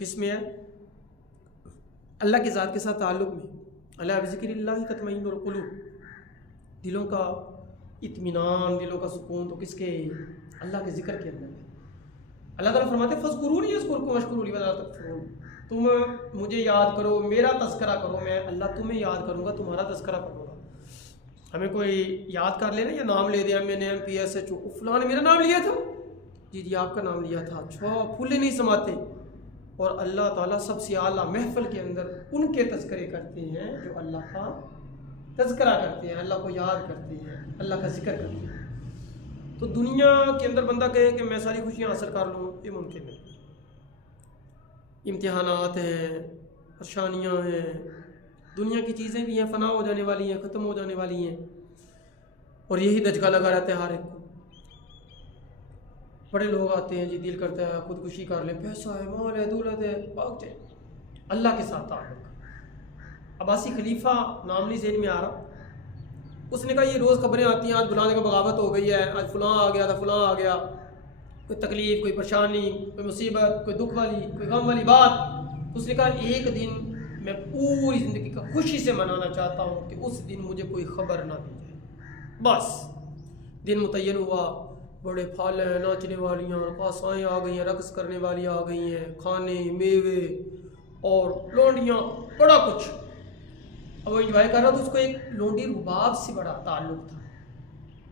किस में है? अल्लाह की ज़ात के साथ ताल्लुक़ में। अला बिज़िक्रिल्लाहि तत्मइन्नुल क़ुलूब, दिलों का इत्मीनान, दिलों का सुकून तो किसके? अल्लाह के ज़िक्र के अंदर है। अल्लाह ताला फरमाते हैं फ़ज़्कुरूनी यज़्कुरकुम वश्कुरू ली वला तकफ़ुरून, तुम मुझे याद करो, मेरा तज़किरा करो, मैं अल्लाह तुम्हें याद करूँगा, तुम्हारा तज़किरा करूँगा। हमें कोई याद कर लेना या नाम ले दिया मैंने, MPSH फलां ने मेरा नाम लिया था, जी जी आपका नाम लिया था, अच्छा, फूले नहीं समाते। और अल्लाह ताला सबसे आला महफिल के अंदर उनके तज़किरे करते हैं जो अल्लाह का तज़किरा करते हैं, अल्लाह को याद करते हैं, अल्लाह का जिक्र करते हैं। तो दुनिया के अंदर बंदा कहे कि मैं सारी खुशियाँ हासिल कर लूँ, ये मुमकिन नहीं। इम्तिहानात हैं, परेशानियाँ हैं, दुनिया की चीज़ें भी हैं, फ़ना हो जाने वाली हैं, ख़त्म हो जाने वाली हैं, और यही दचका लगा रहता है हर एक को। बड़े लोग आते हैं जी, दिल करता है खुदकुशी कर ले, पैसा है, माल है, दौलत है, भाग जाए। अल्लाह के साथ ताल्लुक़। अब्बासी खलीफा नाम नहीं ज़हन में आ रहा, उसने कहा ये रोज़ खबरें आती हैं, आज फलाने का बगावत हो गई है, आज फलां आ गया था, फलां आ गया, कोई तकलीफ़, कोई परेशानी, कोई मुसीबत, कोई दुख वाली, कोई गम वाली बात। उसने कहा एक दिन मैं पूरी ज़िंदगी का खुशी से मनाना चाहता हूँ कि उस दिन मुझे कोई ख़बर ना दी जाए। बस दिन मुतय्यन हुआ, बड़े फल हैं, नाचने वालियाँ, रक़ासाएँ आ गई हैं, रक़्स करने वाली आ गई हैं, खाने, मेवे और लौंडियाँ, बड़ा कुछ। अब वो इंजॉय कर रहा था, उसको एक लोंडी रुबाब से बड़ा ताल्लुक़ था,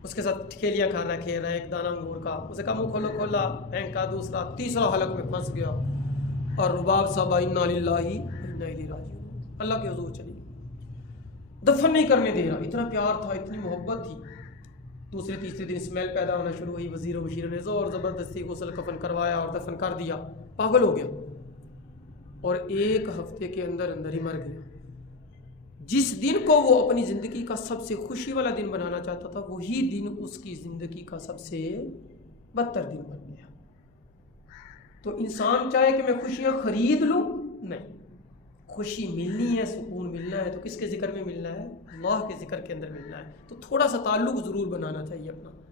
उसके साथ ठेलियाँ खा रहा, खेल रहा है, एक दाना अंगूर का, उसे कहा मुँह खोलो, खोला, फेंका, दूसरा, तीसरा हलक में फंस गया, और रुबाब साहब इन्ना लिल्लाहि इन्ना इलैहि राजिऊन, अल्लाह के हुज़ूर चली, दफन नहीं करने दे रहा, इतना प्यार था, इतनी मोहब्बत थी। दूसरे तीसरे दिन स्मेल पैदा होना शुरू हुई, वज़ीर व बशीर ने ज़ोर ज़बरदस्ती गुस्ल कफन करवाया और दफन कर दिया, पागल हो गया, और एक हफ्ते के अंदर अंदर ही मर गया। जिस दिन को वो अपनी ज़िंदगी का सबसे खुशी वाला दिन बनाना चाहता था, वही दिन उसकी ज़िंदगी का सबसे बदतर दिन बन गया। तो इंसान चाहे कि मैं खुशियाँ खरीद लूँ, नहीं, खुशी मिलनी है, सुकून मिलना है तो किसके ज़िक्र में मिलना है? अल्लाह के ज़िक्र के अंदर मिलना है। तो थोड़ा सा ताल्लुक़ ज़रूर बनाना चाहिए अपना।